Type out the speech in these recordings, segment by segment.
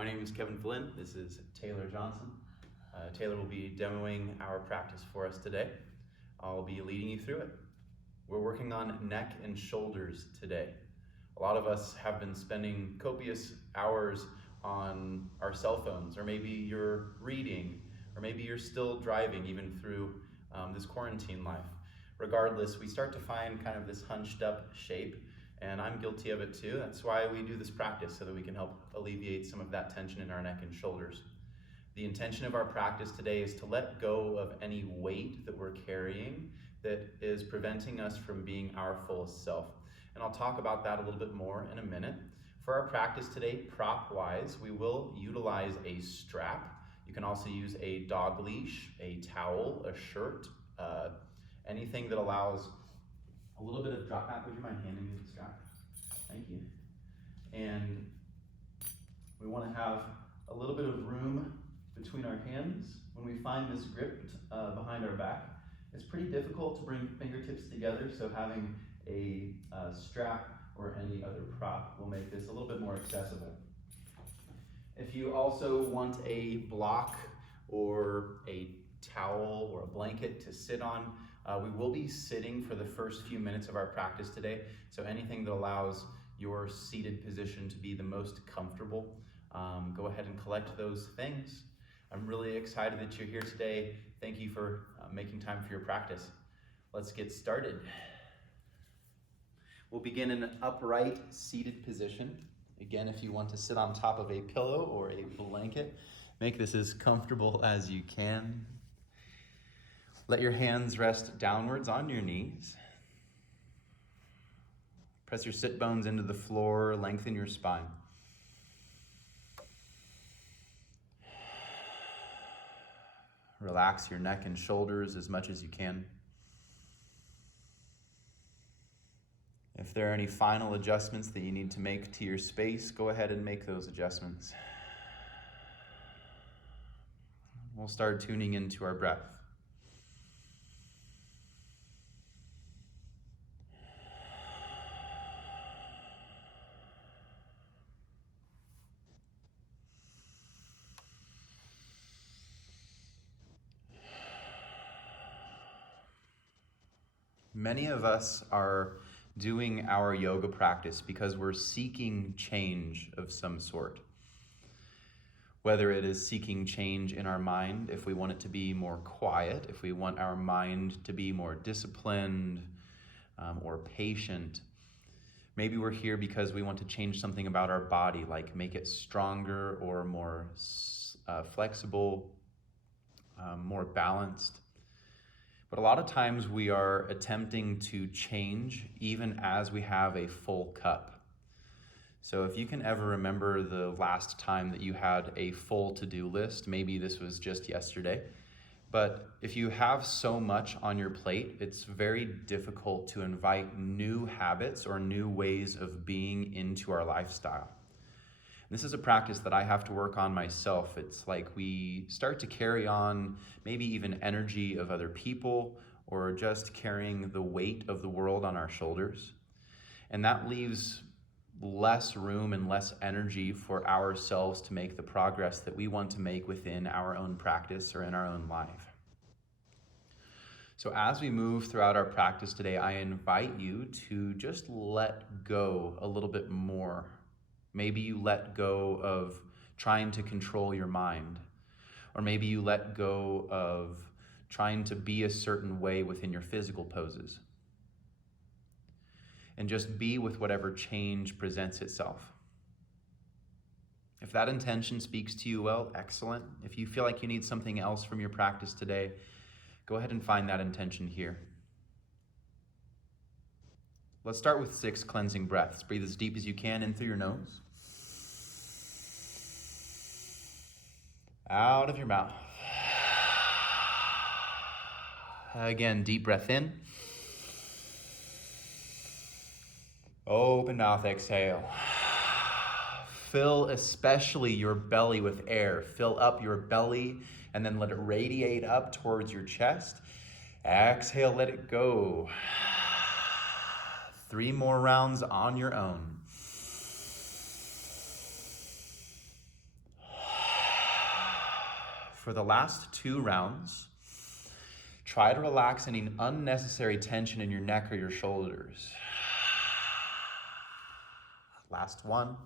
My name is Kevin Flynn. This is Taylor Johnson. Taylor will be demoing our practice for us today. I'll be leading you through it. We're working on neck and shoulders today. A lot of us have been spending copious hours on our cell phones, or maybe you're reading, or maybe you're still driving even through this quarantine life. Regardless, we start to find kind of this hunched up shape, and I'm guilty of it too. That's why we do this practice, so that we can help alleviate some of that tension in our neck and shoulders. The intention of our practice today is to let go of any weight that we're carrying that is preventing us from being our fullest self. And I'll talk about that a little bit more in a minute. For our practice today, prop-wise, we will utilize a strap. You can also use a dog leash, a towel, a shirt, anything that allows a little bit of drop. Matt, would you mind handing me the strap? Thank you. And we want to have a little bit of room between our hands. When we find this grip behind our back, it's pretty difficult to bring fingertips together, so having a strap or any other prop will make this a little bit more accessible. If you also want a block or a towel or a blanket to sit on, we will be sitting for the first few minutes of our practice today, so anything that allows your seated position to be the most comfortable, go ahead and collect those things. I'm really excited that you're here today. Thank you for making time for your practice. Let's get started. We'll begin in an upright seated position. Again, if you want to sit on top of a pillow or a blanket, make this as comfortable as you can. Let your hands rest downwards on your knees. Press your sit bones into the floor, lengthen your spine. Relax your neck and shoulders as much as you can. If there are any final adjustments that you need to make to your space, go ahead and make those adjustments. We'll start tuning into our breath. Many of us are doing our yoga practice because we're seeking change of some sort. Whether it is seeking change in our mind, if we want it to be more quiet, if we want our mind to be more disciplined or patient. Maybe we're here because we want to change something about our body, like make it stronger or more flexible, more balanced. But a lot of times we are attempting to change even as we have a full cup. So if you can ever remember the last time that you had a full to-do list, maybe this was just yesterday, but if you have so much on your plate, it's very difficult to invite new habits or new ways of being into our lifestyle. This is a practice that I have to work on myself. It's like we start to carry on maybe even energy of other people or just carrying the weight of the world on our shoulders. And that leaves less room and less energy for ourselves to make the progress that we want to make within our own practice or in our own life. So as we move throughout our practice today, I invite you to just let go a little bit more. Maybe you let go of trying to control your mind, or maybe you let go of trying to be a certain way within your physical poses. And just be with whatever change presents itself. If that intention speaks to you, well, excellent. If you feel like you need something else from your practice today, go ahead and find that intention here. Let's start with 6 cleansing breaths. Breathe as deep as you can in through your nose. Out of your mouth. Again, deep breath in. Open mouth, exhale. Fill especially your belly with air. Fill up your belly and then let it radiate up towards your chest. Exhale, let it go. 3 more rounds on your own. For the last 2 rounds, try to relax any unnecessary tension in your neck or your shoulders. Last 1.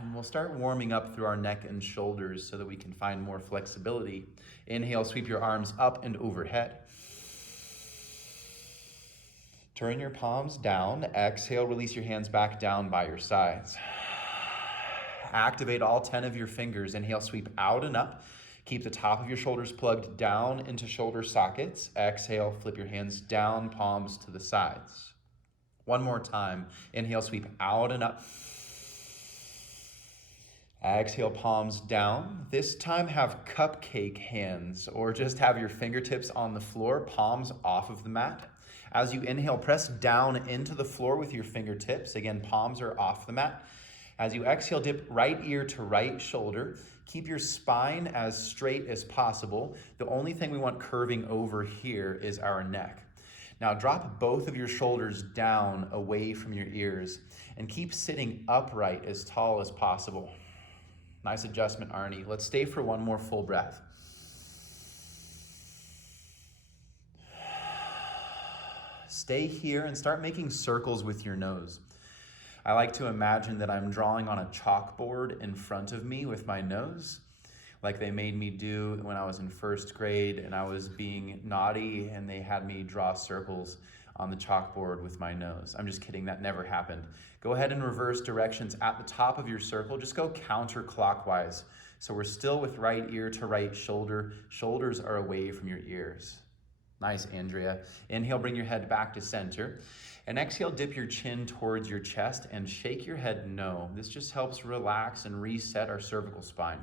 And we'll start warming up through our neck and shoulders so that we can find more flexibility. Inhale, sweep your arms up and overhead. Turn your palms down. Exhale, release your hands back down by your sides. Activate all 10 of your fingers. Inhale, sweep out and up. Keep the top of your shoulders plugged down into shoulder sockets. Exhale, flip your hands down, palms to the sides. One more time. Inhale, sweep out and up. Exhale, palms down. This time have cupcake hands, or just have your fingertips on the floor, palms off of the mat. As you inhale, press down into the floor with your fingertips. Again, palms are off the mat. As you exhale, dip right ear to right shoulder. Keep your spine as straight as possible. The only thing we want curving over here is our neck. Now drop both of your shoulders down away from your ears and keep sitting upright as tall as possible. Nice adjustment, Arnie. Let's stay for one more full breath. Stay here and start making circles with your nose. I like to imagine that I'm drawing on a chalkboard in front of me with my nose, like they made me do when I was in 1st grade and I was being naughty and they had me draw circles on the chalkboard with my nose. I'm just kidding, that never happened. Go ahead and reverse directions at the top of your circle. Just go counterclockwise. So we're still with right ear to right shoulder. Shoulders are away from your ears. Nice, Andrea. Inhale, bring your head back to center. And exhale, dip your chin towards your chest and shake your head no. This just helps relax and reset our cervical spine.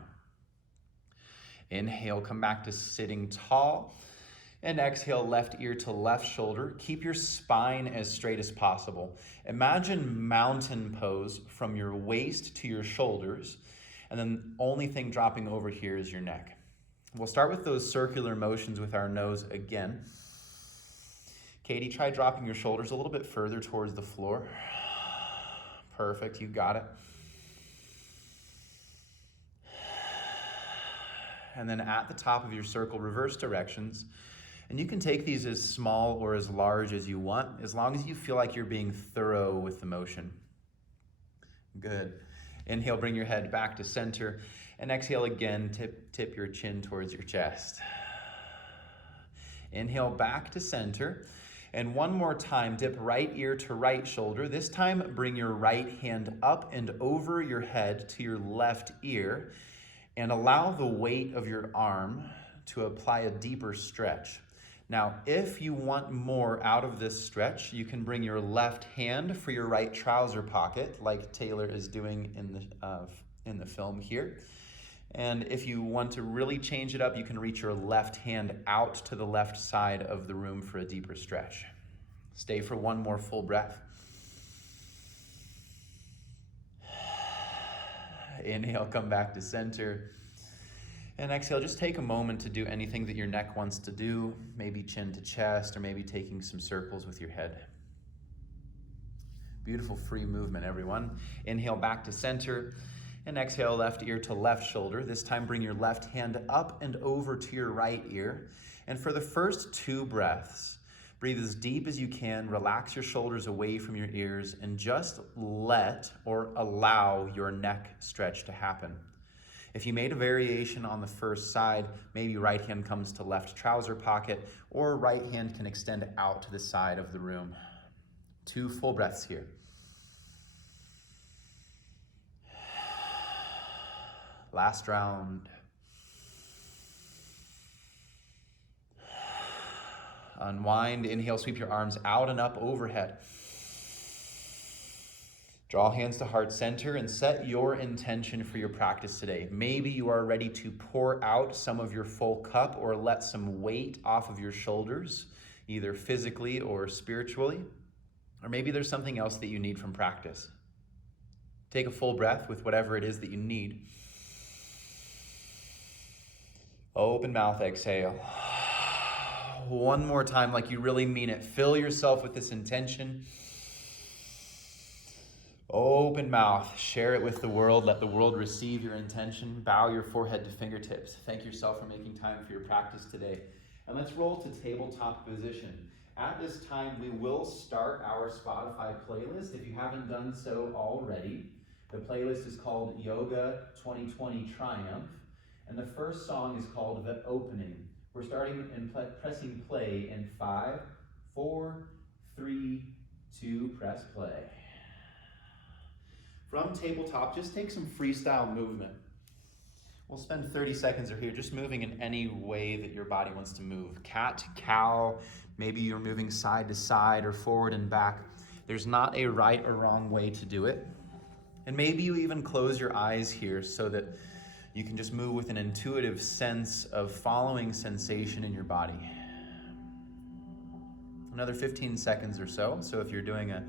Inhale, come back to sitting tall. And exhale, left ear to left shoulder. Keep your spine as straight as possible. Imagine mountain pose from your waist to your shoulders. And then the only thing dropping over here is your neck. We'll start with those circular motions with our nose again. Katie, try dropping your shoulders a little bit further towards the floor. Perfect, you got it. And then at the top of your circle, reverse directions. And you can take these as small or as large as you want, as long as you feel like you're being thorough with the motion. Good. Inhale, bring your head back to center. And exhale again, tip your chin towards your chest. Inhale, back to center. And one more time, dip right ear to right shoulder. This time, bring your right hand up and over your head to your left ear. And allow the weight of your arm to apply a deeper stretch. Now, if you want more out of this stretch, you can bring your left hand for your right trouser pocket, like Taylor is doing in the film here. And if you want to really change it up, you can reach your left hand out to the left side of the room for a deeper stretch. Stay for one more full breath. Inhale, come back to center. And exhale, just take a moment to do anything that your neck wants to do, maybe chin to chest, or maybe taking some circles with your head. Beautiful free movement, everyone. Inhale, back to center. And exhale, left ear to left shoulder. This time, bring your left hand up and over to your right ear. And for the first 2 breaths, breathe as deep as you can, relax your shoulders away from your ears, and just let or allow your neck stretch to happen. If you made a variation on the first side, maybe right hand comes to left trouser pocket, or right hand can extend out to the side of the room. 2 full breaths here. Last round. Unwind, inhale, sweep your arms out and up overhead. Draw hands to heart center and set your intention for your practice today. Maybe you are ready to pour out some of your full cup or let some weight off of your shoulders, either physically or spiritually. Or maybe there's something else that you need from practice. Take a full breath with whatever it is that you need. Open mouth, exhale. One more time, like you really mean it. Fill yourself with this intention. Open mouth, share it with the world. Let the world receive your intention. Bow your forehead to fingertips. Thank yourself for making time for your practice today. And let's roll to tabletop position. At this time, we will start our Spotify playlist if you haven't done so already. The playlist is called Yoga 2020 Triumph. And the first song is called The Opening. We're starting and pressing play in 5, 4, 3, 2, press play. From tabletop, just take some freestyle movement. We'll spend 30 seconds or here just moving in any way that your body wants to move. Cat, cow, maybe you're moving side to side or forward and back. There's not a right or wrong way to do it. And maybe you even close your eyes here so that you can just move with an intuitive sense of following sensation in your body. Another 15 seconds or so. So if you're doing a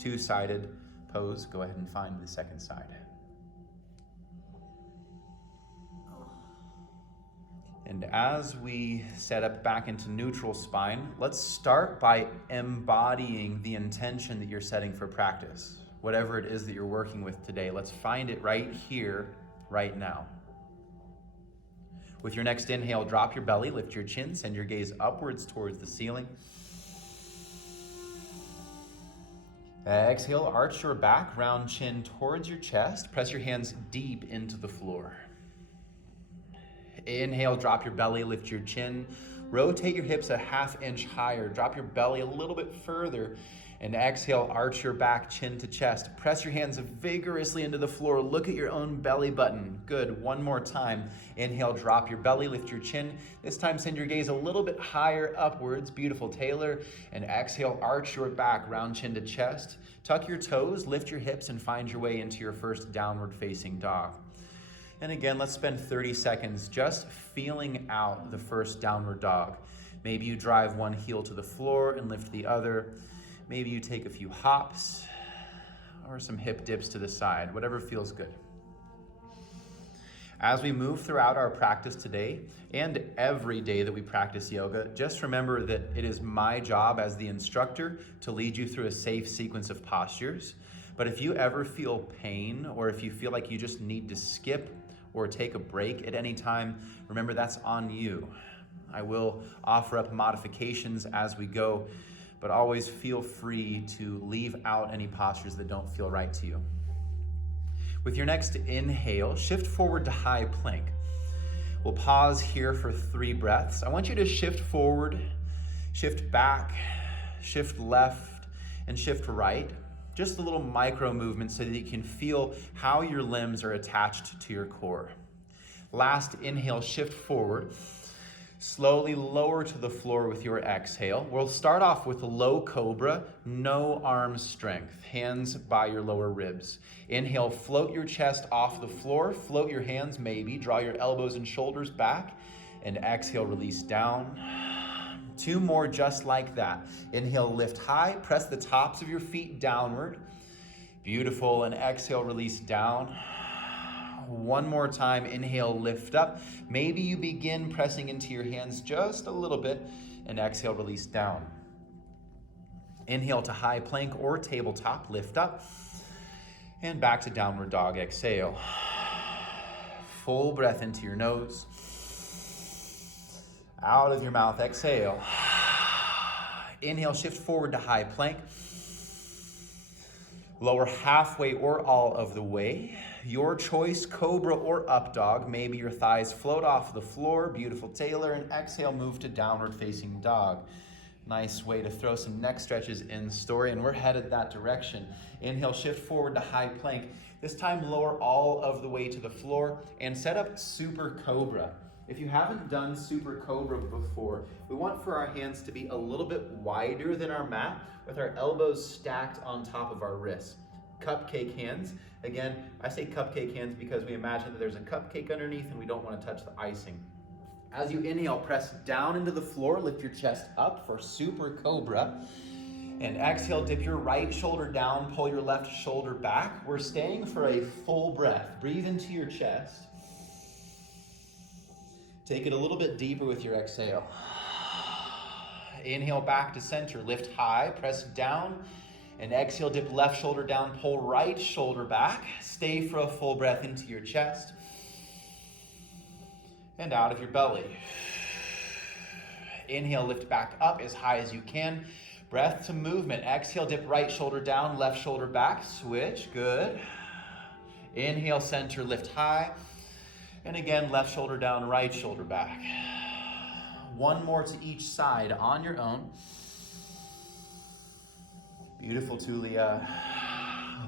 two-sided pose, go ahead and find the second side. And as we set up back into neutral spine, let's start by embodying the intention that you're setting for practice. Whatever it is that you're working with today, let's find it right here, right now. With your next inhale, drop your belly, lift your chin, send your gaze upwards towards the ceiling. Exhale, arch your back, round chin towards your chest. Press your hands deep into the floor. Inhale, drop your belly, lift your chin. Rotate your hips a ½ inch higher. Drop your belly a little bit further. And exhale, arch your back, chin to chest. Press your hands vigorously into the floor. Look at your own belly button. Good. One more time. Inhale, drop your belly, lift your chin. This time, send your gaze a little bit higher upwards. Beautiful, Taylor. And exhale, arch your back, round chin to chest. Tuck your toes, lift your hips, and find your way into your first downward facing dog. And again, let's spend 30 seconds just feeling out the first downward dog. Maybe you drive one heel to the floor and lift the other. Maybe you take a few hops or some hip dips to the side, whatever feels good. As we move throughout our practice today and every day that we practice yoga, just remember that it is my job as the instructor to lead you through a safe sequence of postures. But if you ever feel pain or if you feel like you just need to skip or take a break at any time, remember that's on you. I will offer up modifications as we go, but always feel free to leave out any postures that don't feel right to you. With your next inhale, shift forward to high plank. We'll pause here for 3 breaths. I want you to shift forward, shift back, shift left, and shift right. Just a little micro movement so that you can feel how your limbs are attached to your core. Last inhale, shift forward. Slowly lower to the floor with your exhale. We'll start off with a low cobra, no arm strength, hands by your lower ribs. Inhale, float your chest off the floor, float your hands maybe, draw your elbows and shoulders back, and exhale, release down. 2 more just like that. Inhale, lift high, press the tops of your feet downward. Beautiful, and exhale, release down. 1 more time, inhale, lift up. Maybe you begin pressing into your hands just a little bit, and exhale, release down. Inhale to high plank or tabletop, lift up, and back to downward dog, exhale. Full breath into your nose. Out of your mouth, exhale. Inhale, shift forward to high plank. Lower halfway or all of the way. Your choice, cobra or up dog. Maybe your thighs float off the floor. Beautiful, Taylor. And exhale, move to downward facing dog. Nice way to throw some neck stretches in story, and we're headed that direction. Inhale, shift forward to high plank. This time, lower all of the way to the floor and set up super cobra. If you haven't done super cobra before, we want for our hands to be a little bit wider than our mat with our elbows stacked on top of our wrists. Cupcake hands. Again, I say cupcake hands because we imagine that there's a cupcake underneath and we don't want to touch the icing. As you inhale, press down into the floor, lift your chest up for super cobra. And exhale, dip your right shoulder down, pull your left shoulder back. We're staying for a full breath. Breathe into your chest. Take it a little bit deeper with your exhale. Inhale back to center, lift high, press down, And exhale, dip left shoulder down, pull right shoulder back. Stay for a full breath into your chest and out of your belly. Inhale, lift back up as high as you can. Breath to movement. Exhale, dip right shoulder down, left shoulder back. Switch, good. Inhale, center, lift high. And again, left shoulder down, right shoulder back. One more to each side on your own. Beautiful, Tulia.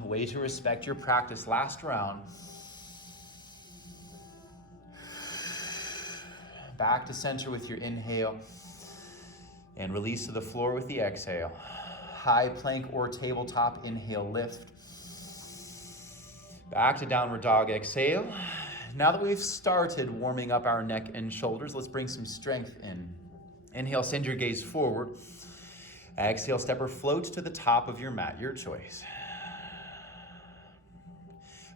Way to respect your practice. Last round. Back to center with your inhale. And release to the floor with the exhale. High plank or tabletop, inhale, lift. Back to downward dog, exhale. Now that we've started warming up our neck and shoulders, let's bring some strength in. Inhale, send your gaze forward. Exhale, step or float to the top of your mat, your choice.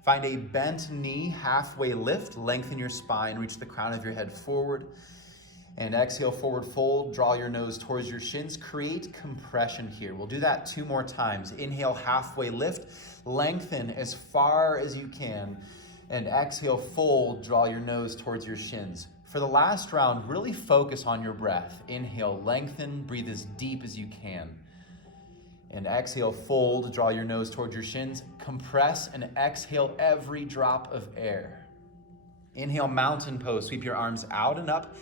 Find a bent knee, halfway lift, lengthen your spine, reach the crown of your head forward. And exhale, forward fold, draw your nose towards your shins, create compression here. We'll do that 2 more times. Inhale, halfway lift, lengthen as far as you can. And exhale, fold, draw your nose towards your shins. For the last round, really focus on your breath. Inhale, lengthen, breathe as deep as you can. And exhale, fold, draw your nose towards your shins. Compress and exhale every drop of air. Inhale, mountain pose. Sweep your arms out and up.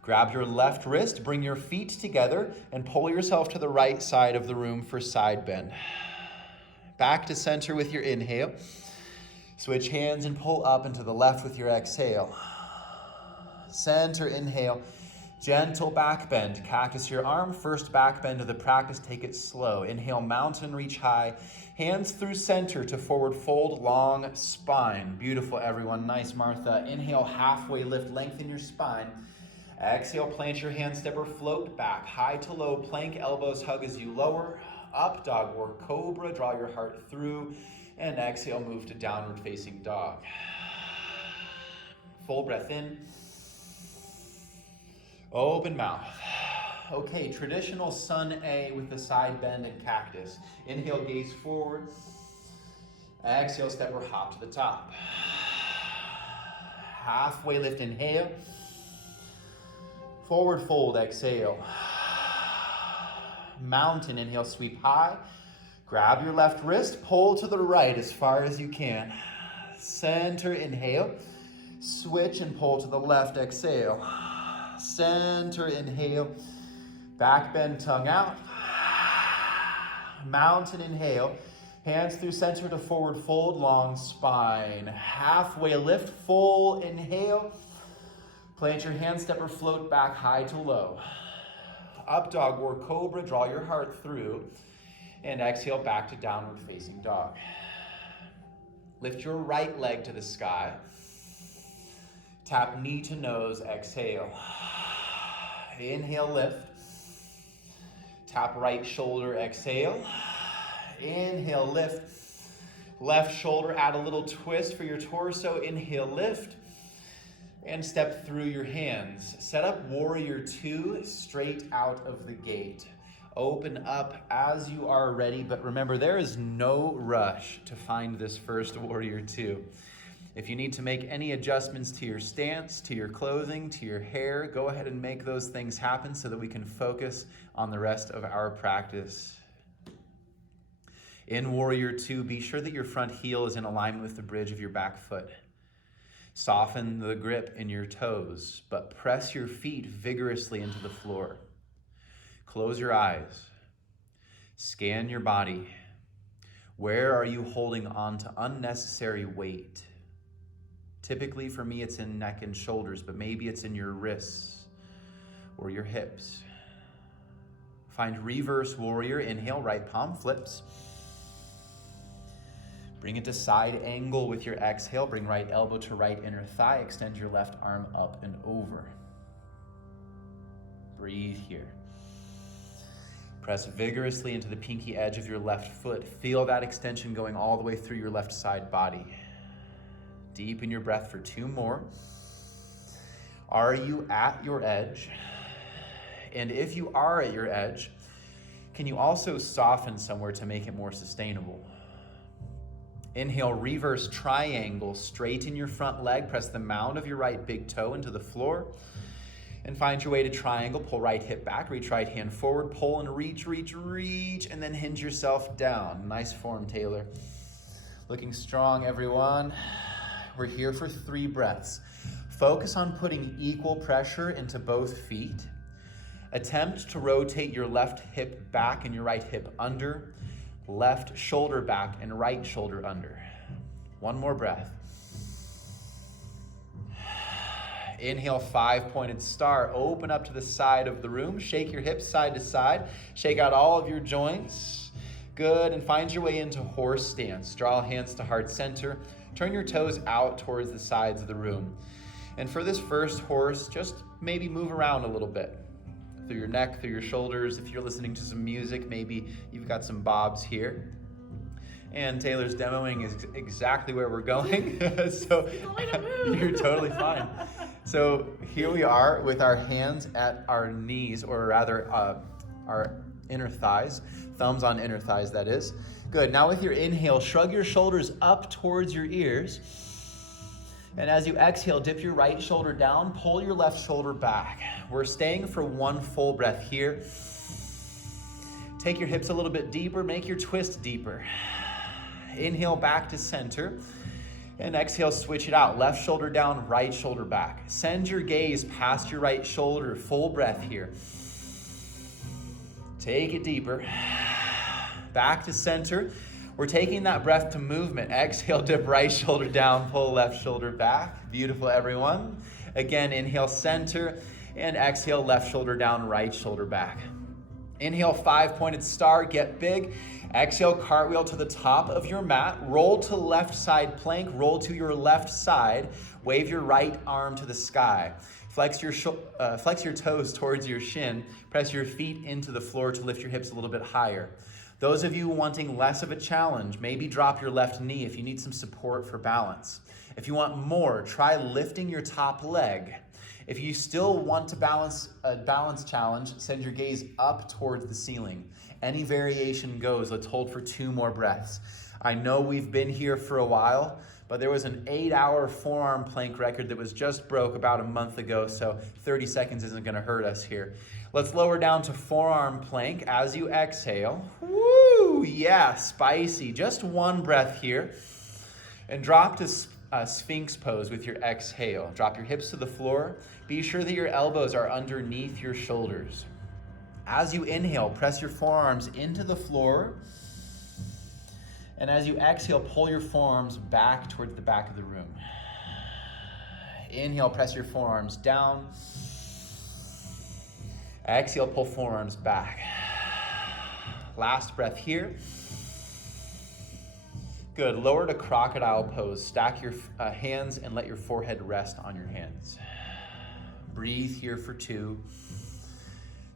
Grab your left wrist, bring your feet together, and pull yourself to the right side of the room for side bend. Back to center with your inhale. Switch hands and pull up and to the left with your exhale. Center, inhale. Gentle back bend. Cactus your arm. First back bend of the practice. Take it slow. Inhale, mountain, reach high. Hands through center to forward fold, long spine. Beautiful, everyone. Nice, Martha. Inhale, halfway lift. Lengthen your spine. Exhale, plant your hand, step or float back. High to low, plank, elbows hug as you lower. Up dog or cobra, draw your heart through. And exhale, move to downward facing dog. Full breath in. Open mouth. Okay, traditional sun A with the side bend and cactus. Inhale, gaze forward. Exhale, step or hop to the top. Halfway lift, inhale. Forward fold, exhale. Mountain, inhale, sweep high. Grab your left wrist, pull to the right as far as you can. Center, inhale. Switch and pull to the left, exhale. Center, inhale. Back bend, tongue out. Mountain, inhale. Hands through center to forward fold, long spine. Halfway lift, full inhale. Plant your hand, step or float back high to low. Up dog or cobra, draw your heart through. And exhale back to downward facing dog. Lift your right leg to the sky. Tap knee to nose, exhale. Inhale, lift. Tap right shoulder, exhale. Inhale, lift. Left shoulder, add a little twist for your torso. Inhale, lift. And step through your hands. Set up warrior 2 straight out of the gate. Open up as you are ready, but remember, there is no rush to find this first warrior 2. If you need to make any adjustments to your stance, to your clothing, to your hair, go ahead and make those things happen so that we can focus on the rest of our practice. In warrior 2, be sure that your front heel is in alignment with the bridge of your back foot. Soften the grip in your toes, but press your feet vigorously into the floor. Close your eyes. Scan your body. Where are you holding on to unnecessary weight? Typically for me, it's in neck and shoulders, but maybe it's in your wrists or your hips. Find reverse warrior. Inhale, right palm flips. Bring it to side angle with your exhale. Bring right elbow to right inner thigh. Extend your left arm up and over. Breathe here. Press vigorously into the pinky edge of your left foot. Feel that extension going all the way through your left side body. Deepen your breath for 2 more. Are you at your edge? And if you are at your edge, Can you also soften somewhere to make it more sustainable? Inhale, reverse triangle. Straighten your front leg. Press the mound of your right big toe into the floor. And find your way to triangle. Pull right hip back. Reach right hand forward. Pull and reach, reach, reach. And then hinge yourself down. Nice form, Taylor. Looking strong, everyone. We're here for 3 breaths. Focus on putting equal pressure into both feet. Attempt to rotate your left hip back and your right hip under. Left shoulder back and right shoulder under. 1 more breath. Inhale, 5-pointed star. Open up to the side of the room. Shake your hips side to side. Shake out all of your joints. Good, and find your way into horse stance. Draw hands to heart center. Turn your toes out towards the sides of the room. And for this first horse, just maybe move around a little bit. Through your neck, through your shoulders. If you're listening to some music, maybe you've got some bobs here. And Taylor's demoing is exactly where we're going. So you're totally fine. So here we are with our hands at our knees, or rather our inner thighs. Thumbs on inner thighs, that is. Good. Now with your inhale, shrug your shoulders up towards your ears. And as you exhale, dip your right shoulder down, pull your left shoulder back. We're staying for 1 full breath here. Take your hips a little bit deeper, make your twist deeper. Inhale back to center, and exhale, switch it out. Left shoulder down, right shoulder back. Send your gaze past your right shoulder, full breath here. Take it deeper. Back to center. We're taking that breath to movement. Exhale, dip right shoulder down, pull left shoulder back. Beautiful, everyone. Again, inhale, center, and exhale, left shoulder down, right shoulder back. Inhale, 5-pointed star, get big. Exhale, cartwheel to the top of your mat. Roll to left side plank, roll to your left side. Wave your right arm to the sky. Flex your toes towards your shin. Press your feet into the floor to lift your hips a little bit higher. Those of you wanting less of a challenge, maybe drop your left knee if you need some support for balance. If you want more, try lifting your top leg. If you still want to balance a balance challenge, send your gaze up towards the ceiling. Any variation goes. Let's hold for 2 more breaths. I know we've been here for a while, but there was an 8-hour forearm plank record that was just broke about a month ago, so 30 seconds isn't going to hurt us here. Let's lower down to forearm plank as you exhale. Woo! Yeah, spicy. Just 1 breath here. And drop to Sphinx pose with your exhale. Drop your hips to the floor. Be sure that your elbows are underneath your shoulders. As you inhale, press your forearms into the floor. And as you exhale, pull your forearms back towards the back of the room. Inhale, press your forearms down. Exhale, pull forearms back. Last breath here. Good. Lower to crocodile pose. Stack your hands and let your forehead rest on your hands. Breathe here for 2.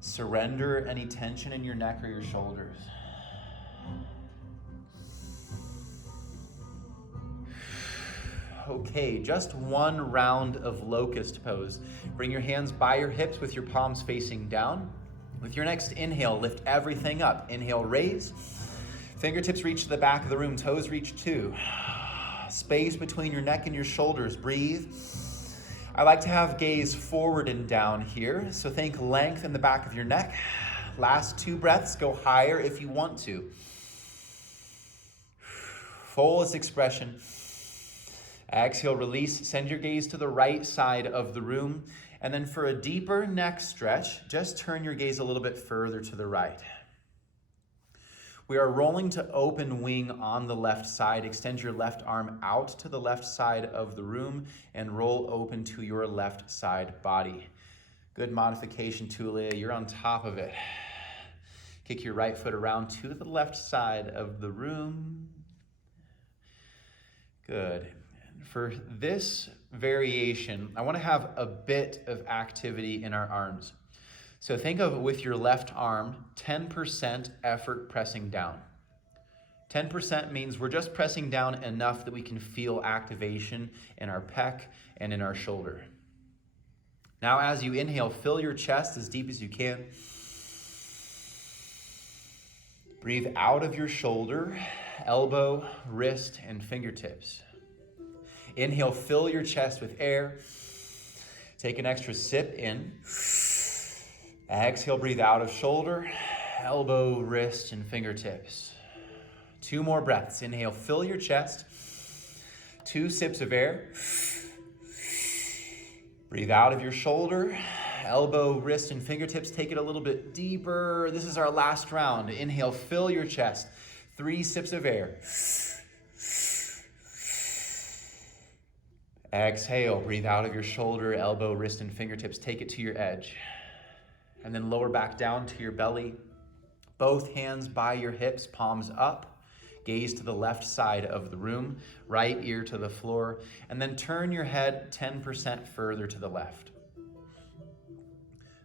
Surrender any tension in your neck or your shoulders. Okay, just 1 round of locust pose. Bring your hands by your hips with your palms facing down. With your next inhale, lift everything up. Inhale, raise. Fingertips reach to the back of the room, toes reach too. Space between your neck and your shoulders, breathe. I like to have gaze forward and down here, so think length in the back of your neck. Last 2 breaths, go higher if you want to. Fullest expression. Exhale, release, send your gaze to the right side of the room. And then for a deeper neck stretch, just turn your gaze a little bit further to the right. We are rolling to open wing on the left side. Extend your left arm out to the left side of the room and roll open to your left side body. Good modification, Tulia. You're on top of it. Kick your right foot around to the left side of the room. Good. For this variation, I want to have a bit of activity in our arms. So think of, with your left arm, 10% effort pressing down. 10% means we're just pressing down enough that we can feel activation in our pec and in our shoulder. Now as you inhale, fill your chest as deep as you can. Breathe out of your shoulder, elbow, wrist, and fingertips. Inhale, fill your chest with air. Take an extra sip in. Exhale, breathe out of shoulder, elbow, wrist, and fingertips. 2 more breaths. Inhale, fill your chest. 2 sips of air. Breathe out of your shoulder, elbow, wrist, and fingertips. Take it a little bit deeper. This is our last round. Inhale, fill your chest. 3 sips of air. Exhale, breathe out of your shoulder, elbow, wrist, and fingertips. Take it to your edge. And then lower back down to your belly. Both hands by your hips, palms up. Gaze to the left side of the room, right ear to the floor, and then turn your head 10% further to the left.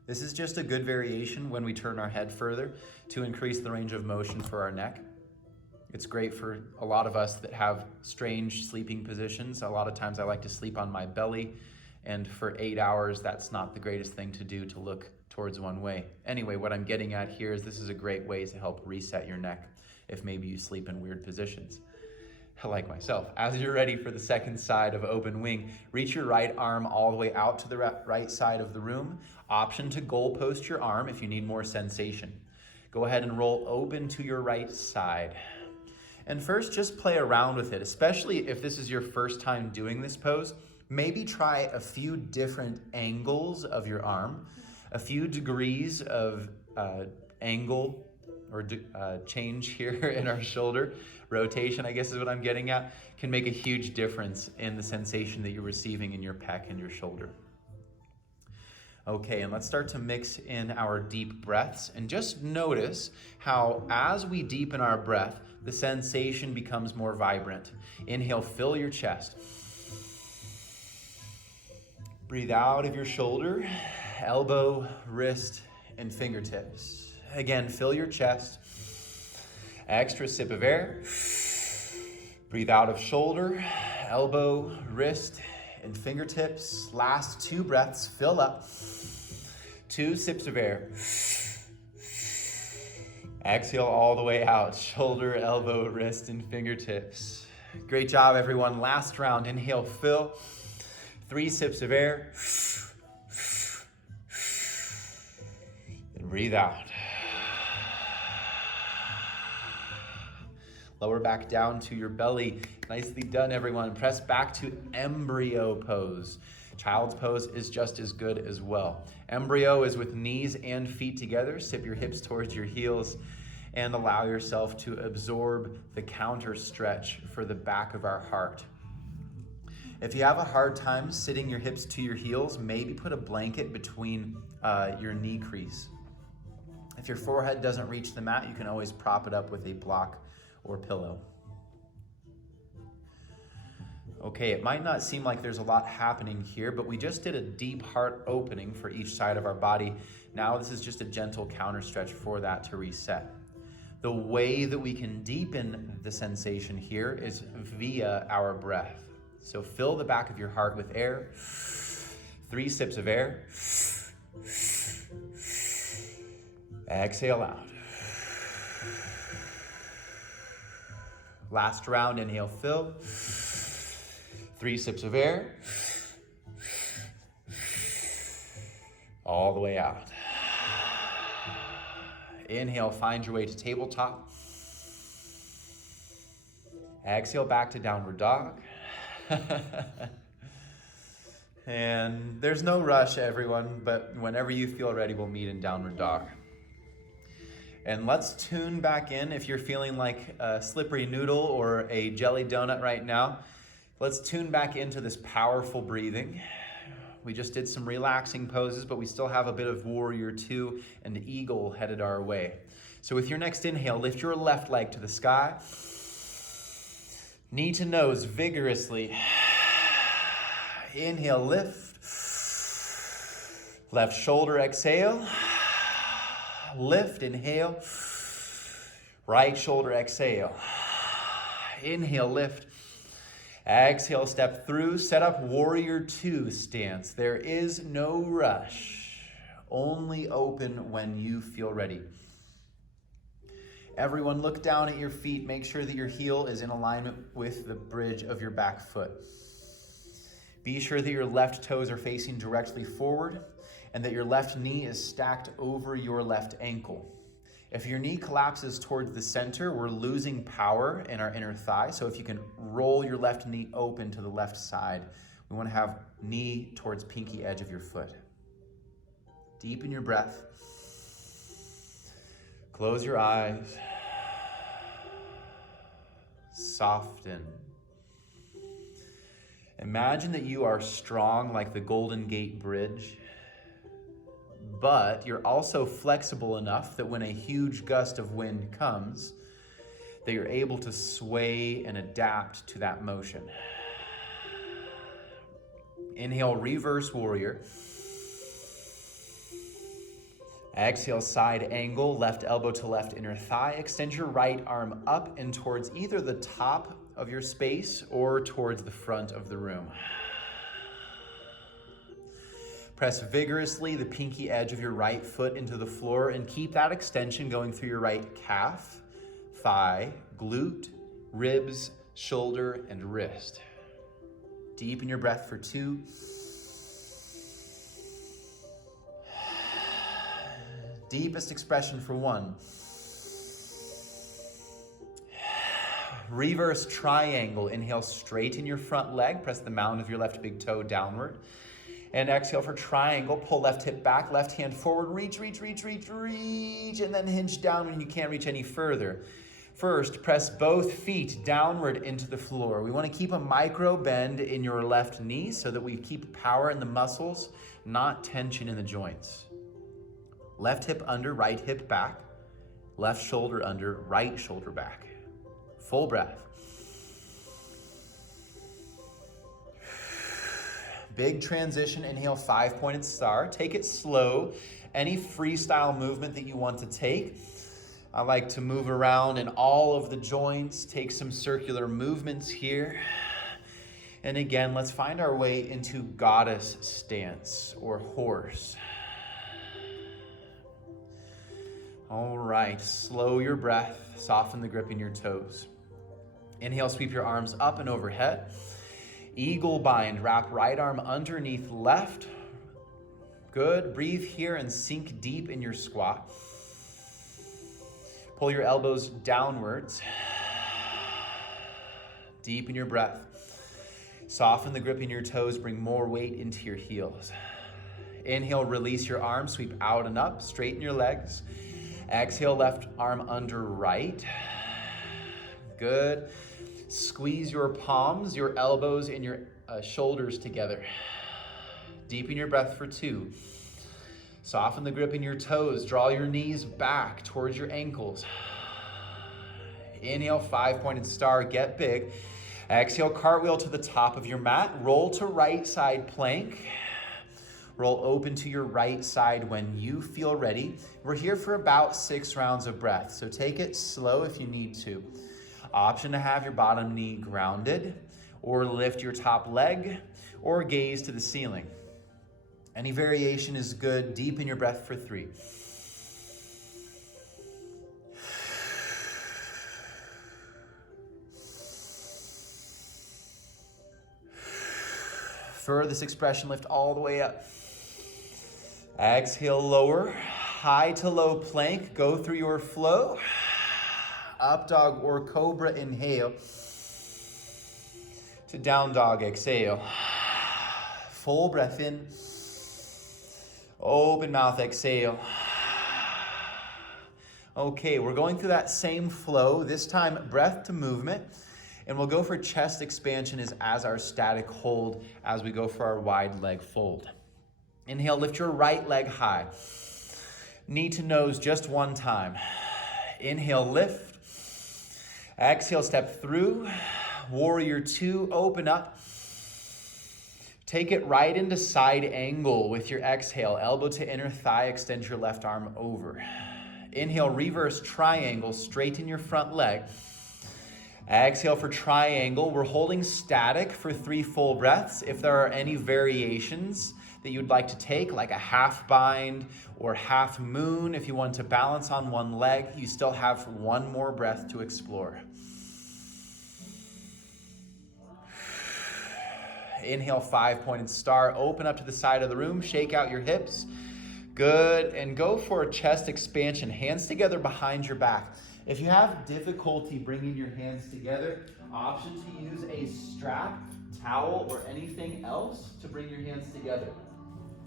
This is just a good variation when we turn our head further to increase the range of motion for our neck. It's great for a lot of us that have strange sleeping positions. A lot of times I like to sleep on my belly, and for 8 hours, that's not the greatest thing to do, to look towards one way. Anyway, what I'm getting at here is this is a great way to help reset your neck if maybe you sleep in weird positions, like myself. As you're ready for the second side of open wing, reach your right arm all the way out to the right side of the room. Option to goal post your arm if you need more sensation. Go ahead and roll open to your right side. And first, just play around with it, especially if this is your first time doing this pose. Maybe try a few different angles of your arm, a few degrees of angle or change here in our shoulder. Rotation, I guess is what I'm getting at, can make a huge difference in the sensation that you're receiving in your pec and your shoulder. Okay, and let's start to mix in our deep breaths. And just notice how as we deepen our breath, the sensation becomes more vibrant. Inhale, fill your chest. Breathe out of your shoulder, elbow, wrist, and fingertips. Again, fill your chest. Extra sip of air. Breathe out of shoulder, elbow, wrist, and fingertips. Last 2 breaths, fill up. 2 sips of air. Exhale all the way out, shoulder, elbow, wrist, and fingertips. Great job, everyone. Last round, inhale, fill. 3 sips of air. And breathe out. Lower back down to your belly. Nicely done, everyone. Press back to embryo pose. Child's pose is just as good as well. Embryo is with knees and feet together. Sip your hips towards your heels and allow yourself to absorb the counter stretch for the back of our heart. If you have a hard time sitting your hips to your heels, maybe put a blanket between your knee crease. If your forehead doesn't reach the mat, you can always prop it up with a block or pillow. Okay, it might not seem like there's a lot happening here, but we just did a deep heart opening for each side of our body. Now this is just a gentle counter stretch for that to reset. The way that we can deepen the sensation here is via our breath. So fill the back of your heart with air. 3 sips of air. Exhale out. Last round, inhale, fill. 3 sips of air. All the way out. Inhale, find your way to tabletop. Exhale, back to downward dog. And there's no rush, everyone, but whenever you feel ready, we'll meet in downward dog. And let's tune back in. If you're feeling like a slippery noodle or a jelly donut right now, let's tune back into this powerful breathing. We just did some relaxing poses, but we still have a bit of warrior 2 and eagle headed our way. So with your next inhale, lift your left leg to the sky. Knee to nose vigorously. Inhale, lift. Left shoulder, exhale. Lift, inhale. Right shoulder, exhale. Inhale, lift. Exhale, step through, set up warrior 2 stance. There is no rush, only open when you feel ready. Everyone look down at your feet. Make sure that your heel is in alignment with the bridge of your back foot. Be sure that your left toes are facing directly forward and that your left knee is stacked over your left ankle. If your knee collapses towards the center, we're losing power in our inner thigh. So if you can roll your left knee open to the left side, we want to have knee towards pinky edge of your foot. Deepen your breath. Close your eyes. Soften. Imagine that you are strong like the Golden Gate Bridge, but you're also flexible enough that when a huge gust of wind comes, that you're able to sway and adapt to that motion. Inhale, reverse warrior. Exhale, side angle, left elbow to left inner thigh. Extend your right arm up and towards either the top of your space or towards the front of the room. Press vigorously the pinky edge of your right foot into the floor and keep that extension going through your right calf, thigh, glute, ribs, shoulder, and wrist. Deepen your breath for 2. Deepest expression for 1. Reverse triangle. Inhale, straighten your front leg. Press the mound of your left big toe downward. And exhale for triangle. Pull left hip back, left hand forward. Reach, reach, reach, reach, reach. And then hinge down when you can't reach any further. First, press both feet downward into the floor. We want to keep a micro bend in your left knee so that we keep power in the muscles, not tension in the joints. Left hip under, right hip back. Left shoulder under, right shoulder back. Full breath. Big transition. Inhale, 5-pointed star. Take it slow. Any freestyle movement that you want to take. I like to move around in all of the joints. Take some circular movements here. And again, let's find our way into goddess stance or horse. All right, slow your breath, soften the grip in your toes. Inhale, sweep your arms up and overhead. Eagle bind, wrap right arm underneath left. Good, breathe here and sink deep in your squat. Pull your elbows downwards. Deepen your breath. Soften the grip in your toes, bring more weight into your heels. Inhale, release your arms, sweep out and up, straighten your legs. Exhale, left arm under right. Good. Squeeze your palms, your elbows, and your shoulders together. Deepen your breath for 2. Soften the grip in your toes. Draw your knees back towards your ankles. Inhale, 5-pointed star, get big. Exhale, cartwheel to the top of your mat. Roll to right side plank. Roll open to your right side when you feel ready. We're here for about 6 rounds of breath, so take it slow if you need to. Option to have your bottom knee grounded, or lift your top leg, or gaze to the ceiling. Any variation is good. Deepen your breath for 3. For this expression, lift all the way up. Exhale, lower, high to low plank. Go through your flow. Up dog or cobra, inhale. To down dog, exhale. Full breath in. Open mouth, exhale. Okay, we're going through that same flow, this time breath to movement. And we'll go for chest expansion as our static hold as we go for our wide leg fold. Inhale, lift your right leg high. Knee to nose just 1 time. Inhale, lift. Exhale, step through. Warrior 2, open up. Take it right into side angle with your exhale. Elbow to inner thigh, extend your left arm over. Inhale, reverse triangle, straighten your front leg. Exhale for triangle. We're holding static for 3 full breaths. If there are any variations that you'd like to take, like a half bind or half moon. If you want to balance on one leg, you still have one more breath to explore. Inhale, 5-pointed star. Open up to the side of the room. Shake out your hips. Good. And go for a chest expansion. Hands together behind your back. If you have difficulty bringing your hands together, option to use a strap, towel, or anything else to bring your hands together.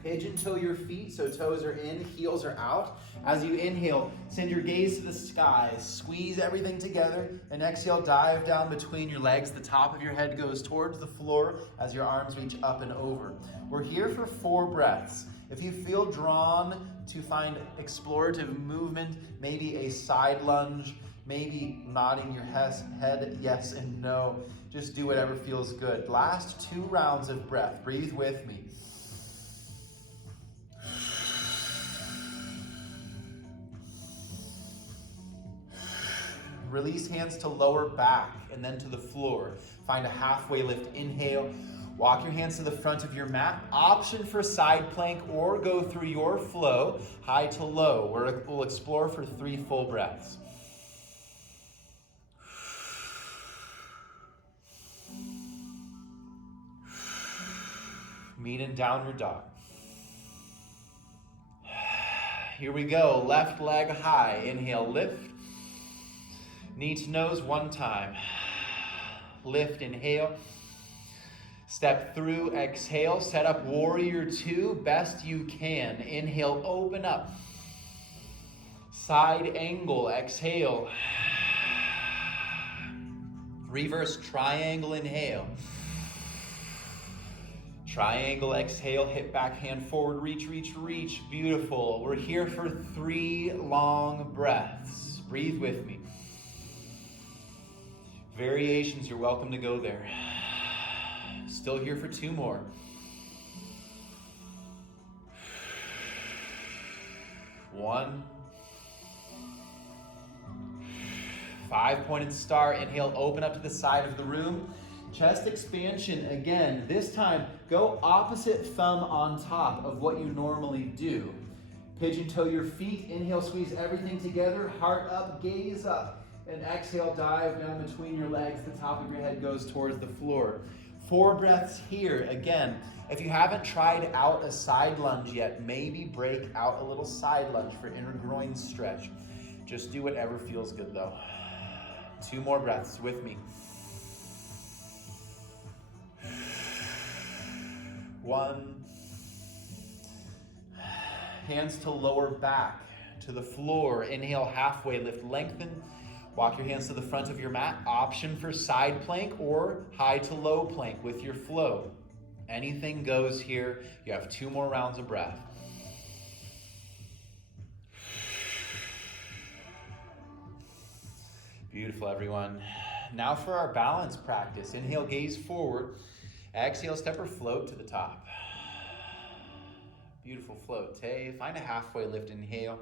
Pigeon toe your feet so toes are in, heels are out. As you inhale, send your gaze to the sky. Squeeze everything together. And exhale, dive down between your legs. The top of your head goes towards the floor as your arms reach up and over. We're here for 4 breaths. If you feel drawn to find explorative movement, maybe a side lunge, maybe nodding your head yes and no, just do whatever feels good. Last 2 rounds of breath. Breathe with me. Release hands to lower back and then to the floor. Find a halfway lift. Inhale. Walk your hands to the front of your mat. Option for side plank or go through your flow, high to low. We'll explore for 3 full breaths. Meet in downward dog. Here we go. Left leg high. Inhale, lift. Knee to nose 1 time. Lift, inhale. Step through, exhale. Set up warrior 2, best you can. Inhale, open up. Side angle, exhale. Reverse triangle, inhale. Triangle, exhale, hip back, hand forward, reach, reach, reach. Beautiful. We're here for 3 long breaths. Breathe with me. Variations, you're welcome to go there. Still here for 2 more. One. 5-pointed star. Inhale, open up to the side of the room. Chest expansion again. This time, go opposite thumb on top of what you normally do. Pigeon toe your feet. Inhale, squeeze everything together. Heart up, gaze up. And exhale, dive down between your legs. The top of your head goes towards the floor. 4 breaths here. Again, if you haven't tried out a side lunge yet, maybe break out a little side lunge for inner groin stretch. Just do whatever feels good though. 2 more breaths with me. 1. Hands to lower back, to the floor. Inhale, halfway lift, lengthen. Walk your hands to the front of your mat. Option for side plank or high to low plank with your flow. Anything goes here. You have 2 more rounds of breath. Beautiful, everyone. Now for our balance practice. Inhale, gaze forward. Exhale, step or float to the top. Beautiful float. Tay, find a halfway lift. Inhale.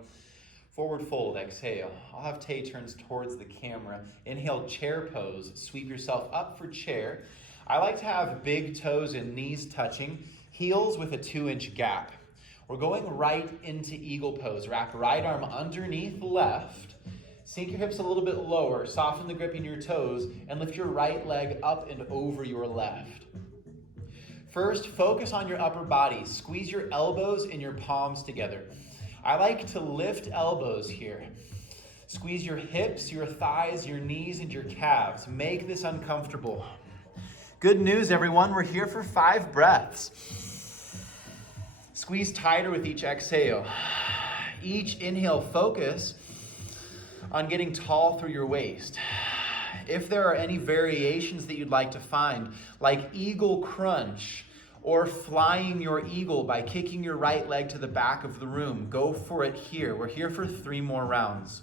Forward fold, exhale. I'll have Tay turns towards the camera. Inhale, chair pose. Sweep yourself up for chair. I like to have big toes and knees touching, heels with a 2-inch gap. We're going right into eagle pose. Wrap right arm underneath left. Sink your hips a little bit lower. Soften the grip in your toes and lift your right leg up and over your left. First, focus on your upper body. Squeeze your elbows and your palms together. I like to lift elbows here. Squeeze your hips, your thighs, your knees, and your calves. Make this uncomfortable. Good news, everyone. We're here for 5 breaths. Squeeze tighter with each exhale. Each inhale, focus on getting tall through your waist. If there are any variations that you'd like to find, like eagle crunch, or flying your eagle by kicking your right leg to the back of the room, go for it here. We're here for 3 more rounds.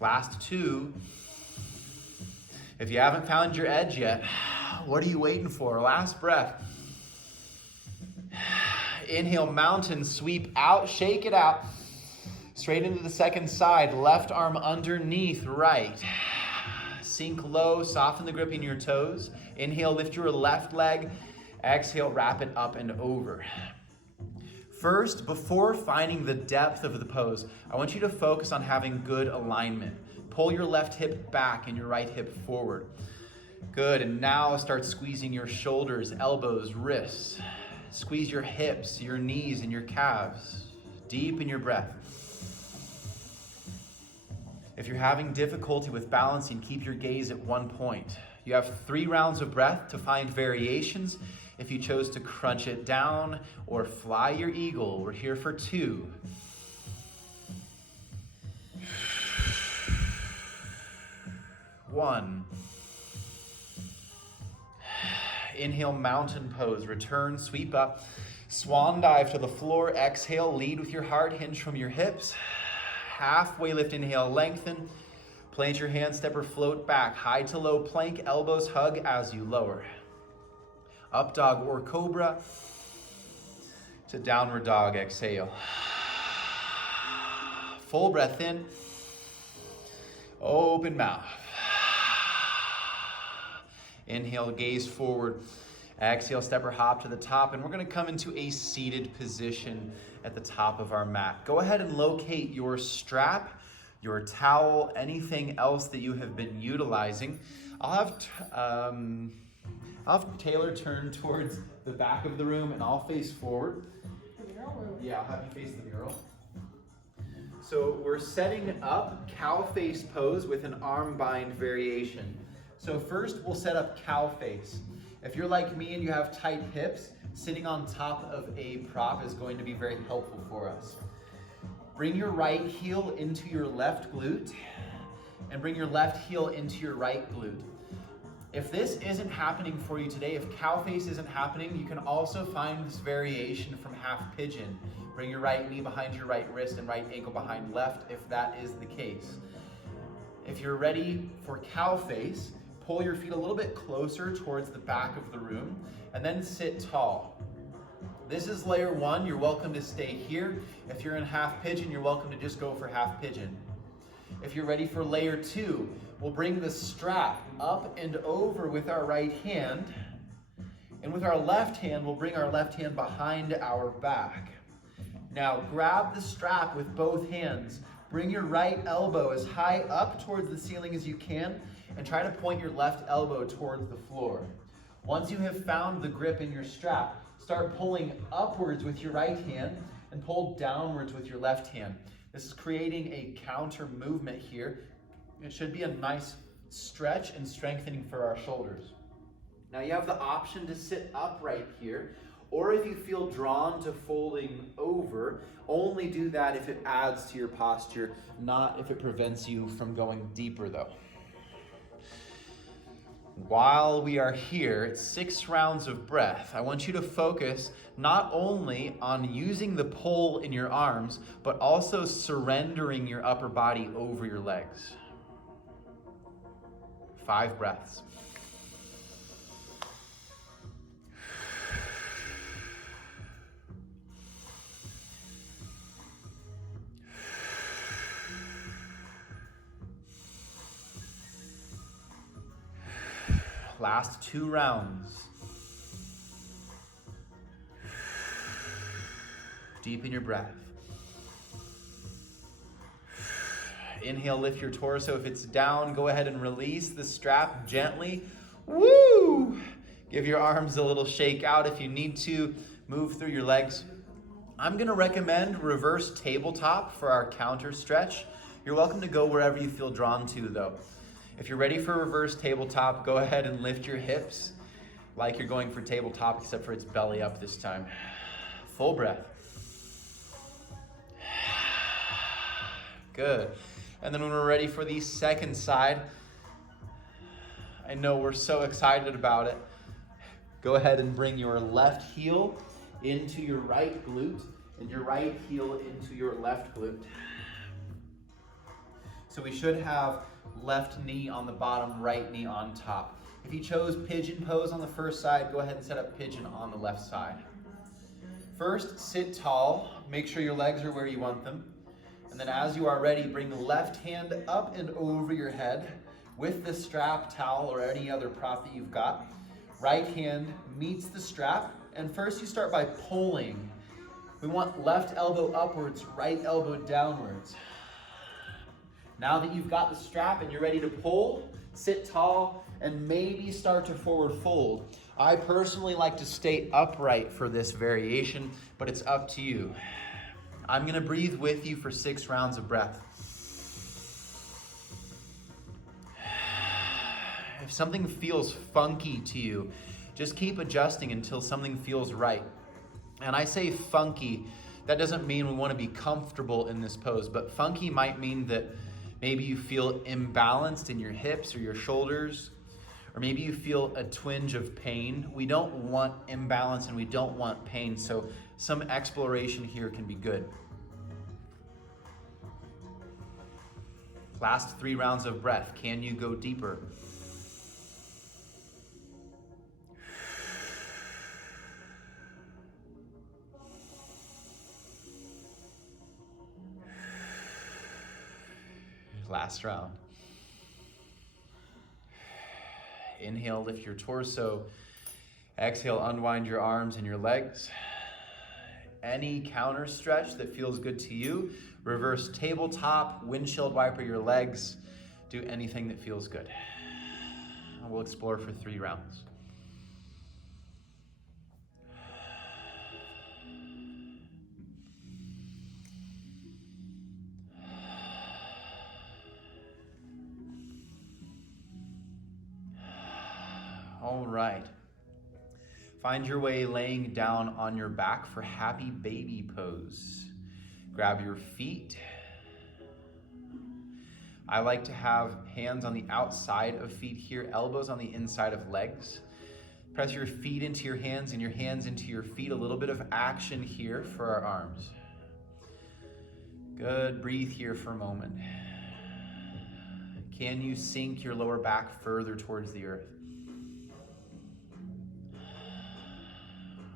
Last 2. If you haven't found your edge yet, what are you waiting for? Last breath. Inhale, mountain, sweep out, shake it out. Straight into the second side, left arm underneath right. Sink low, soften the grip in your toes. Inhale, lift your left leg. Exhale, wrap it up and over. First, before finding the depth of the pose, I want you to focus on having good alignment. Pull your left hip back and your right hip forward. Good, and now start squeezing your shoulders, elbows, wrists. Squeeze your hips, your knees, and your calves. Deepen your breath. If you're having difficulty with balancing, keep your gaze at one point. You have 3 rounds of breath to find variations. If you chose to crunch it down or fly your eagle, we're here for 2. One. Inhale, mountain pose. Return, sweep up. Swan dive to the floor. Exhale, lead with your heart. Hinge from your hips. Halfway lift, inhale, lengthen. Plant your hand, step or float back. High to low plank, elbows hug as you lower. Up dog or cobra to downward dog, exhale. Full breath in. Open mouth. Inhale, gaze forward. Exhale, step or hop to the top, and we're gonna come into a seated position at the top of our mat. Go ahead and locate your strap, your towel, anything else that you have been utilizing. I'll have Taylor turn towards the back of the room and I'll face forward. Yeah, I'll have you face the mural. So we're setting up cow face pose with an arm bind variation. So first we'll set up cow face. If you're like me and you have tight hips, sitting on top of a prop is going to be very helpful for us. Bring your right heel into your left glute and bring your left heel into your right glute. If this isn't happening for you today, if cow face isn't happening, you can also find this variation from half pigeon. Bring your right knee behind your right wrist and right ankle behind left if that is the case. If you're ready for cow face, pull your feet a little bit closer towards the back of the room and then sit tall. This is layer 1. You're welcome to stay here. If you're in half pigeon, you're welcome to just go for half pigeon. If you're ready for layer 2, we'll bring the strap up and over with our right hand. And with our left hand, we'll bring our left hand behind our back. Now grab the strap with both hands. Bring your right elbow as high up towards the ceiling as you can and try to point your left elbow towards the floor. Once you have found the grip in your strap, start pulling upwards with your right hand and pull downwards with your left hand. This is creating a counter movement here. It should be a nice stretch and strengthening for our shoulders. Now you have the option to sit upright here, or if you feel drawn to folding over, only do that if it adds to your posture, not if it prevents you from going deeper though. While we are here, it's 6 rounds of breath. I want you to focus not only on using the pull in your arms, but also surrendering your upper body over your legs. 5 breaths. Last 2 rounds. Deepen your breath. Inhale, lift your torso. If it's down, go ahead and release the strap gently. Woo! Give your arms a little shake out if you need to. Move through your legs. I'm going to recommend reverse tabletop for our counter stretch. You're welcome to go wherever you feel drawn to though. If you're ready for reverse tabletop, go ahead and lift your hips like you're going for tabletop, except for it's belly up this time. Full breath. Good. And then when we're ready for the second side, I know we're so excited about it. Go ahead and bring your left heel into your right glute and your right heel into your left glute. So we should have left knee on the bottom, right knee on top. If you chose pigeon pose on the first side, go ahead and set up pigeon on the left side. First, sit tall. Make sure your legs are where you want them. And then as you are ready, bring the left hand up and over your head. with the strap, towel, or any other prop that you've got. Right hand meets the strap, and first you start by pulling. We want left elbow upwards, right elbow downwards. Now that you've got the strap and you're ready to pull, sit tall and maybe start to forward fold. I personally like to stay upright for this variation, but it's up to you. I'm gonna breathe with you for 6 rounds of breath. If something feels funky to you, just keep adjusting until something feels right. And I say funky, that doesn't mean we want to be comfortable in this pose, but funky might mean that maybe you feel imbalanced in your hips or your shoulders, or maybe you feel a twinge of pain. We don't want imbalance and we don't want pain, so some exploration here can be good. Last 3 rounds of breath. Can you go deeper? Last round. Inhale, lift your torso. Exhale, unwind your arms and your legs. Any counter stretch that feels good to you. Reverse tabletop, windshield wiper your legs. Do anything that feels good. And we'll explore for 3 rounds. All right. Find your way laying down on your back for happy baby pose. Grab your feet. I like to have hands on the outside of feet here, elbows on the inside of legs. Press your feet into your hands and your hands into your feet. A little bit of action here for our arms. Good. Breathe here for a moment. Can you sink your lower back further towards the earth?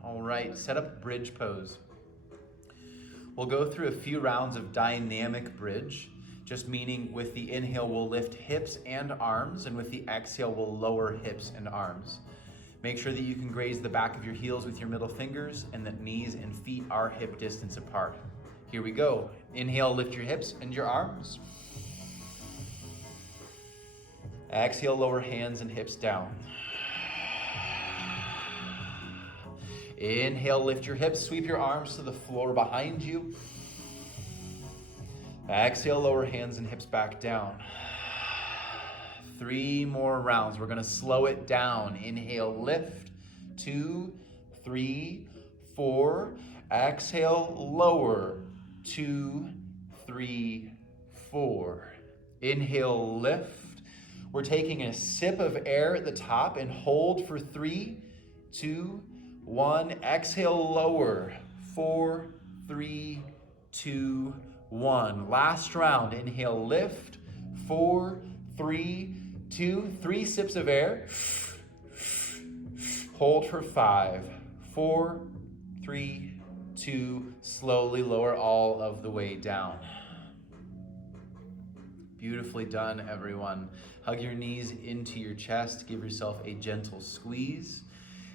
All right, set up bridge pose. We'll go through a few rounds of dynamic bridge, just meaning with the inhale, we'll lift hips and arms, and with the exhale, we'll lower hips and arms. Make sure that you can graze the back of your heels with your middle fingers and that knees and feet are hip distance apart. Here we go. Inhale, lift your hips and your arms. Exhale, lower hands and hips down. Inhale, lift your hips, sweep your arms to the floor behind you. Exhale, lower hands and hips back down. 3 more rounds. We're gonna slow it down. Inhale, lift. 2, 3, 4. Exhale, lower. 2, 3, 4. Inhale, lift. We're taking a sip of air at the top and hold for 3, 2, 1. Exhale, lower. 4, 3, 2, 1. Last round. Inhale, lift. 4, 3, 2. 3 sips of air. Hold for 5, 4, 3, 2. Slowly lower all of the way down. Beautifully done, everyone. Hug your knees into your chest. Give yourself a gentle squeeze.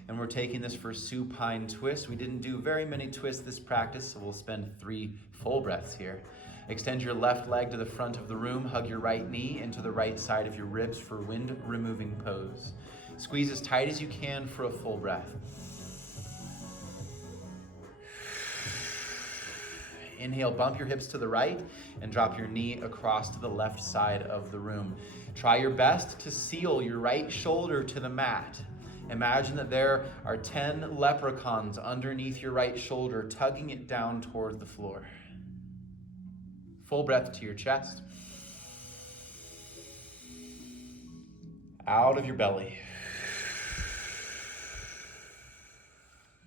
And we're taking this for supine twist. We didn't do very many twists this practice, so we'll spend 3 full breaths here. Extend your left leg to the front of the room. Hug your right knee into the right side of your ribs for wind-removing pose. Squeeze as tight as you can for a full breath. Inhale, bump your hips to the right and drop your knee across to the left side of the room. Try your best to seal your right shoulder to the mat. Imagine that there are 10 leprechauns underneath your right shoulder, tugging it down toward the floor. Full breath to your chest. Out of your belly.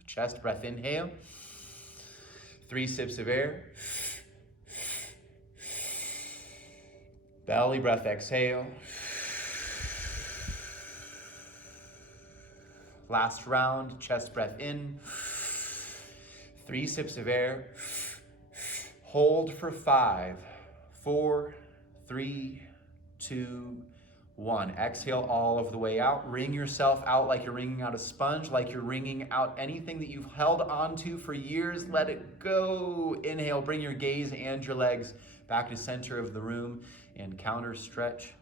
Chest breath, inhale. 3 sips of air. Belly breath, exhale. Last round, chest breath in. 3 sips of air. Hold for 5, 4, 3, 2, 1. Exhale all of the way out. Wring yourself out like you're wringing out a sponge, like you're wringing out anything that you've held onto for years. Let it go. Inhale, bring your gaze and your legs back to center of the room and counter stretch.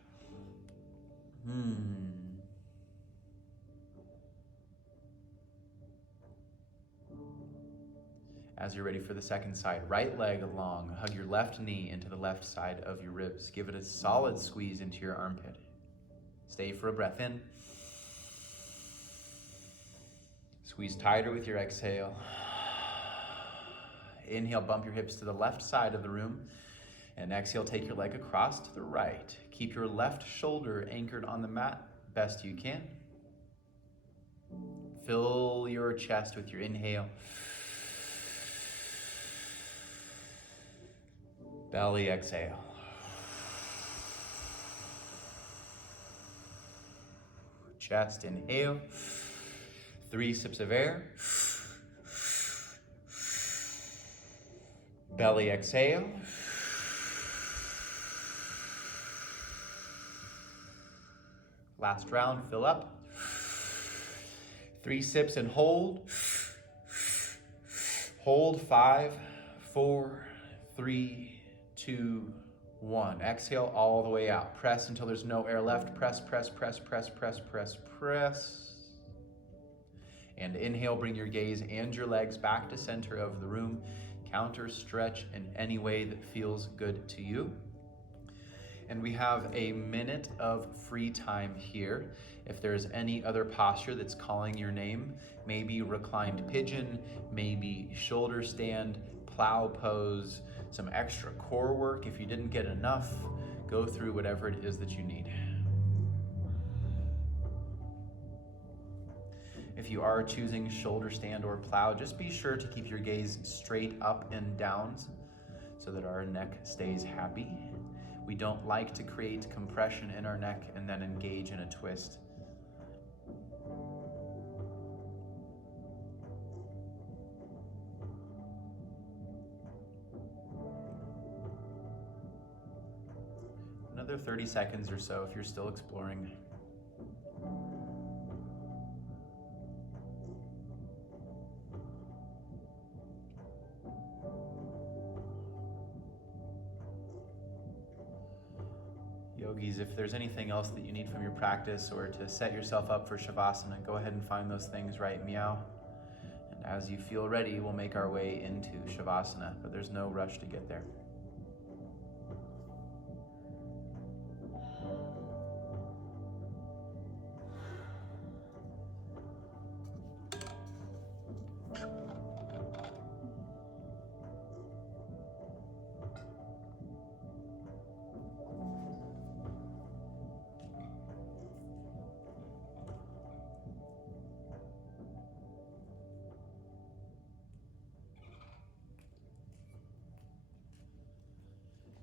As you're ready for the second side, right leg long. Hug your left knee into the left side of your ribs. Give it a solid squeeze into your armpit. Stay for a breath in. Squeeze tighter with your exhale. Inhale, bump your hips to the left side of the room. And exhale, take your leg across to the right. Keep your left shoulder anchored on the mat best you can. Fill your chest with your inhale. Belly exhale. Chest inhale. 3 sips of air. Belly exhale. Last round, fill up. 3 sips and hold. Hold 5, 4, 3, 2, 1. Exhale all the way out. Press until there's no air left. Press, press, press, press, press, press, press. And inhale, bring your gaze and your legs back to center of the room. Counter stretch in any way that feels good to you. And we have a minute of free time here. If there's any other posture that's calling your name, maybe reclined pigeon, maybe shoulder stand, plow pose, some extra core work. If you didn't get enough, go through whatever it is that you need. If you are choosing shoulder stand or plow, just be sure to keep your gaze straight up and down so that our neck stays happy. We don't like to create compression in our neck and then engage in a twist. Another 30 seconds or so if you're still exploring. Yogis, if there's anything else that you need from your practice or to set yourself up for Shavasana, go ahead and find those things right meow. And as you feel ready, we'll make our way into Shavasana, but there's no rush to get there.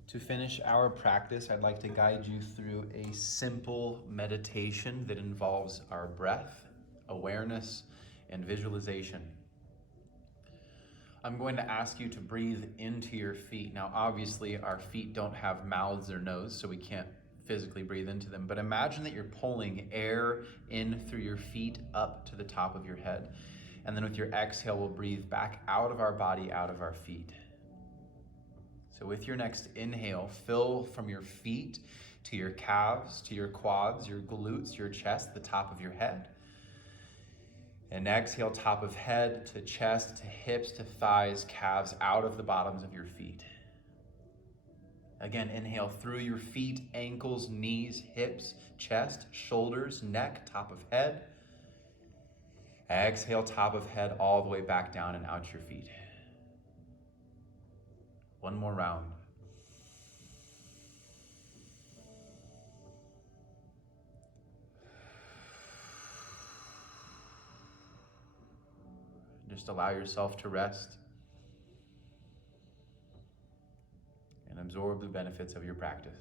To finish our practice, I'd like to guide you through a simple meditation that involves our breath, awareness, and visualization. I'm going to ask you to breathe into your feet. Now, obviously, our feet don't have mouths or nose, so we can't physically breathe into them, but imagine that you're pulling air in through your feet up to the top of your head. And then with your exhale, we'll breathe back out of our body, out of our feet. So with your next inhale, fill from your feet to your calves, to your quads, your glutes, your chest, the top of your head. And exhale, top of head to chest, to hips, to thighs, calves, out of the bottoms of your feet. Again, inhale through your feet, ankles, knees, hips, chest, shoulders, neck, top of head. Exhale, top of head, all the way back down and out your feet. One more round. Just allow yourself to rest and absorb the benefits of your practice.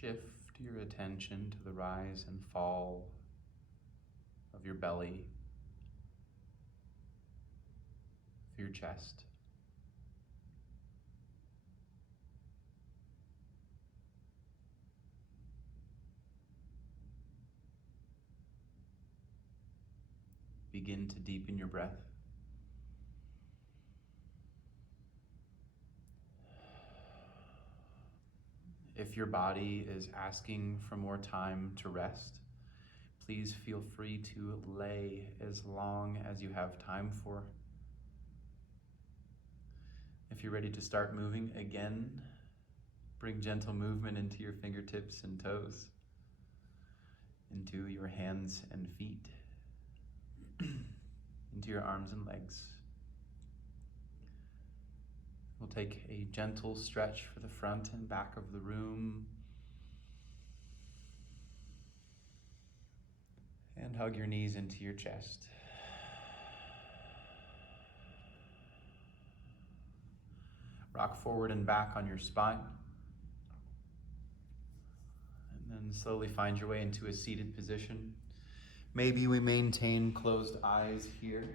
shift your attention to the rise and fall of your belly, of your chest. Begin to deepen your breath. If your body is asking for more time to rest, please feel free to lay as long as you have time for. If you're ready to start moving again, bring gentle movement into your fingertips and toes, into your hands and feet, into your arms and legs. We'll take a gentle stretch for the front and back of the room. And hug your knees into your chest. Rock forward and back on your spine. And then slowly find your way into a seated position. Maybe we maintain closed eyes here,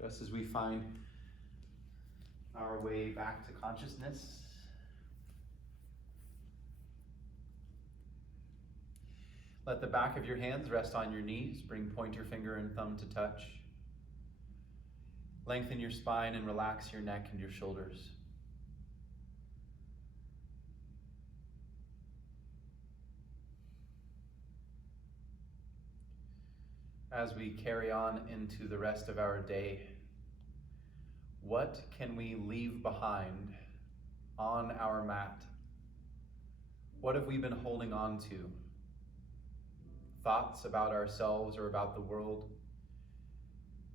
just as we find our way back to consciousness. Let the back of your hands rest on your knees. Bring pointer finger and thumb to touch. Lengthen your spine and relax your neck and your shoulders. As we carry on into the rest of our day, what can we leave behind on our mat? What have we been holding on to? Thoughts about ourselves or about the world?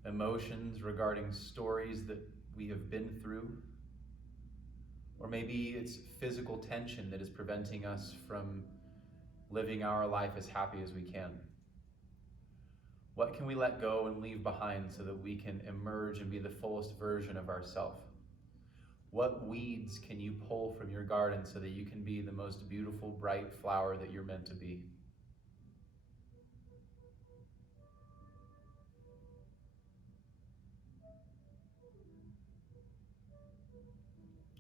Emotions regarding stories that we have been through? Or maybe it's physical tension that is preventing us from living our life as happy as we can. What can we let go and leave behind so that we can emerge and be the fullest version of ourselves? What weeds can you pull from your garden so that you can be the most beautiful, bright flower that you're meant to be?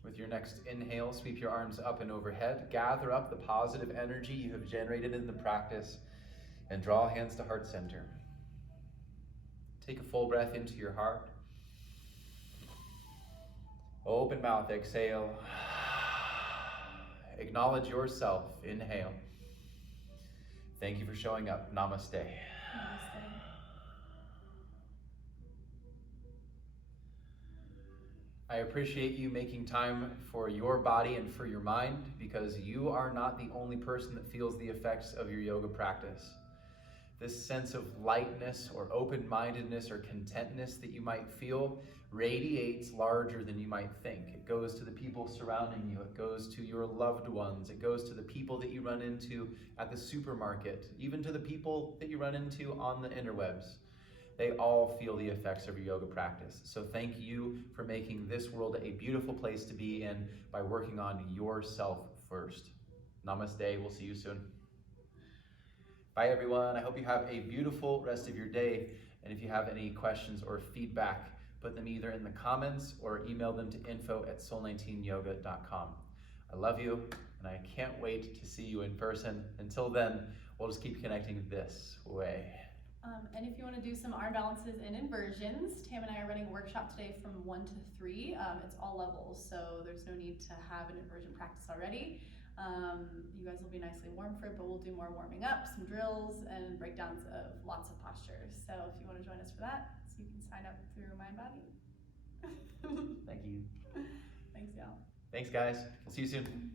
With your next inhale, sweep your arms up and overhead. Gather up the positive energy you have generated in the practice and draw hands to heart center. Take a full breath into your heart. Open mouth, exhale. Acknowledge yourself, inhale. Thank you for showing up. Namaste. Namaste. I appreciate you making time for your body and for your mind, because you are not the only person that feels the effects of your yoga practice. This sense of lightness or open-mindedness or contentness that you might feel radiates larger than you might think. It goes to the people surrounding you. It goes to your loved ones. It goes to the people that you run into at the supermarket, even to the people that you run into on the interwebs. They all feel the effects of your yoga practice. So thank you for making this world a beautiful place to be in by working on yourself first. Namaste. We'll see you soon. Bye, everyone. I hope you have a beautiful rest of your day. And if you have any questions or feedback, put them either in the comments or email them to info@soul19yoga.com. I love you, and I can't wait to see you in person. Until then, we'll just keep connecting this way. And if you want to do some arm balances and inversions, Tam and I are running a workshop today from 1 to 3. It's all levels, so there's no need to have an inversion practice already. You guys will be nicely warm for it, but we'll do more warming up, some drills, and breakdowns of lots of postures. So if you want to join us for that, so you can sign up through MindBody. Thank you. Thanks, y'all. Thanks, guys. We'll see you soon.